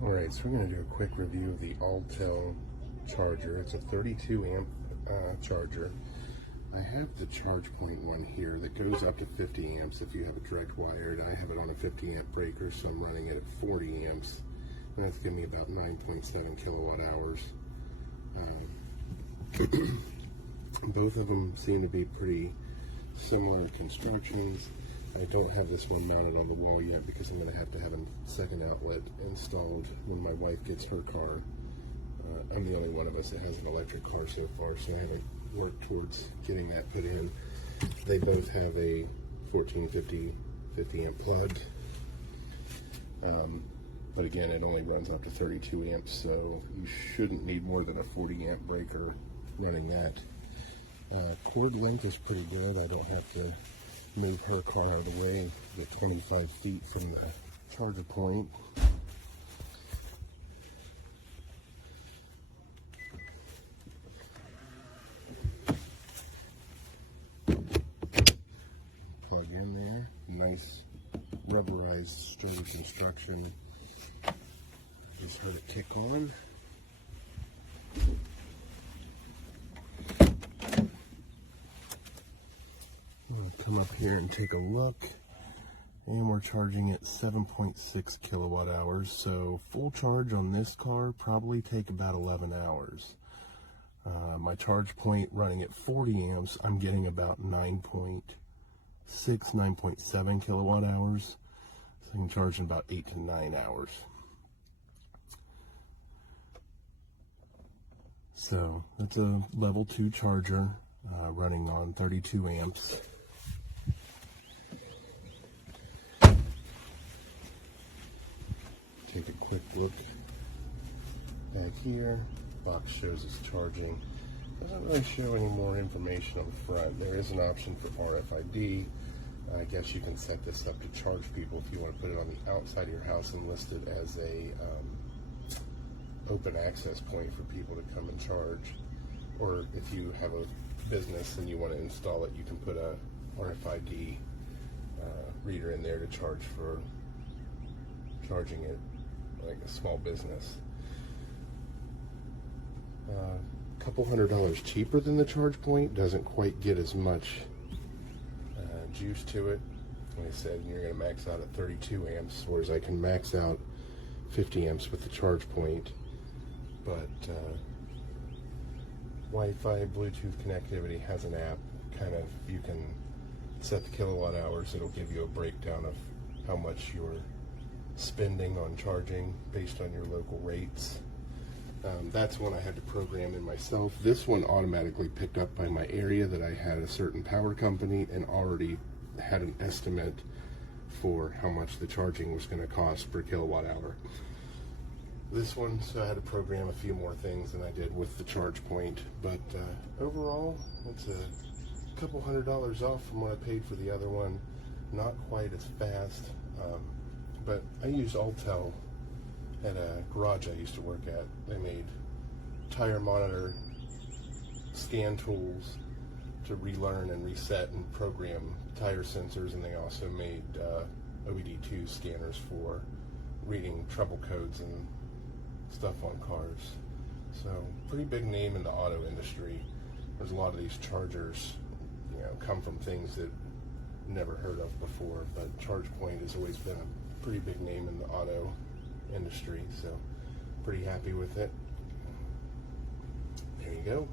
Alright, so we're going to do a quick review of the Autel charger. It's a 32 amp charger. I have the charge point one here that goes up to 50 amps if you have it direct wired. I have it on a 50 amp breaker, so I'm running it at 40 amps. And that's giving me about 9.7 kilowatt hours. Both of them seem to be pretty similar constructions. I don't have this one mounted on the wall yet because I'm going to have a second outlet installed when my wife gets her car. I'm the only one of us that has an electric car so far, so I haven't worked towards getting that put in. They both have a 1450 50 amp plug, but again, it only runs up to 32 amps, so you shouldn't need more than a 40 amp breaker running that. Cord length is pretty good. I don't have to move her car out of the way. Get 25 feet from the charger point. Plug in there. Nice rubberized sturdy construction. Just heard it kick on. Come up here and take a look, and we're charging at 7.6 kilowatt hours, so full charge on this car probably take about 11 hours. My charge point running at 40 amps, I'm getting about 9.6, 9.7 kilowatt hours, so I can charge in about 8 to 9 hours. So that's a level 2 charger running on 32 amps. Take a quick look back here. Box shows it's charging. Doesn't really show any more information on the front. There is an option for RFID. I guess you can set this up to charge people if you want to put it on the outside of your house and list it as a open access point for people to come and charge. Or if you have a business and you want to install it, you can put a RFID reader in there to charge for charging it like a small business. A couple $100 cheaper than the charge point, doesn't quite get as much juice to it. Like I said, you're going to max out at 32 amps, whereas I can max out 50 amps with the charge point. But Wi-Fi, Bluetooth connectivity has an app. Kind of, you can set the kilowatt hours. It'll give you a breakdown of how much you're spending on charging based on your local rates. That's one I had to program in myself. This one automatically picked up by my area that I had a certain power company and already had an estimate for how much the charging was going to cost per kilowatt hour. This one, so I had to program a few more things than I did with the charge point, but overall it's a couple $100 off from what I paid for the other one. Not quite as fast, but I used Autel at a garage I used to work at. They made tire monitor scan tools to relearn and reset and program tire sensors, and they also made OBD2 scanners for reading trouble codes and stuff on cars. So pretty big name in the auto industry. There's a lot of these chargers, come from things that never heard of before, but ChargePoint has always been a pretty big name in the auto industry, so pretty happy with it. There you go.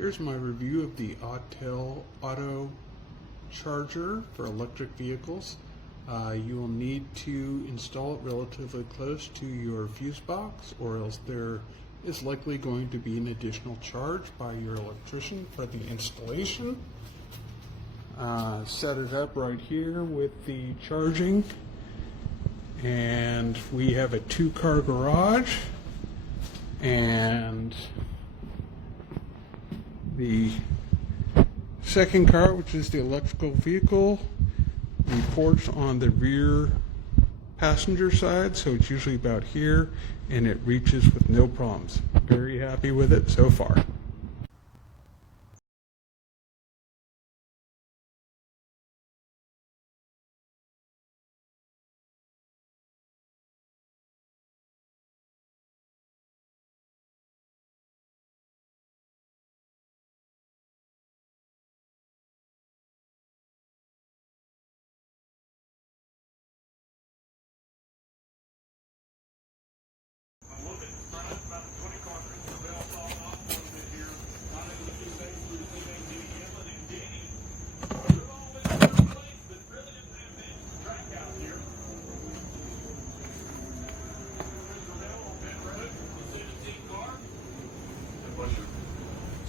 Here's my review of the Autel charger for electric vehicles. You will need to install it relatively close to your fuse box, or else there is likely going to be an additional charge by your electrician for the installation. Set it up right here with the charging, and we have a 2-car garage, and the second car, which is the electrical vehicle, reports on the rear passenger side, so it's usually about here, and it reaches with no problems. Very happy with it so far.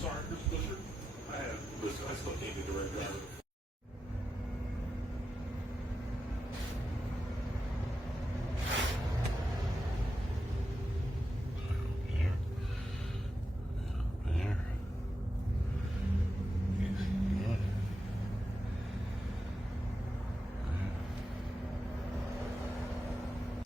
Sorry, Mr. Busher. I still can't get the right driver.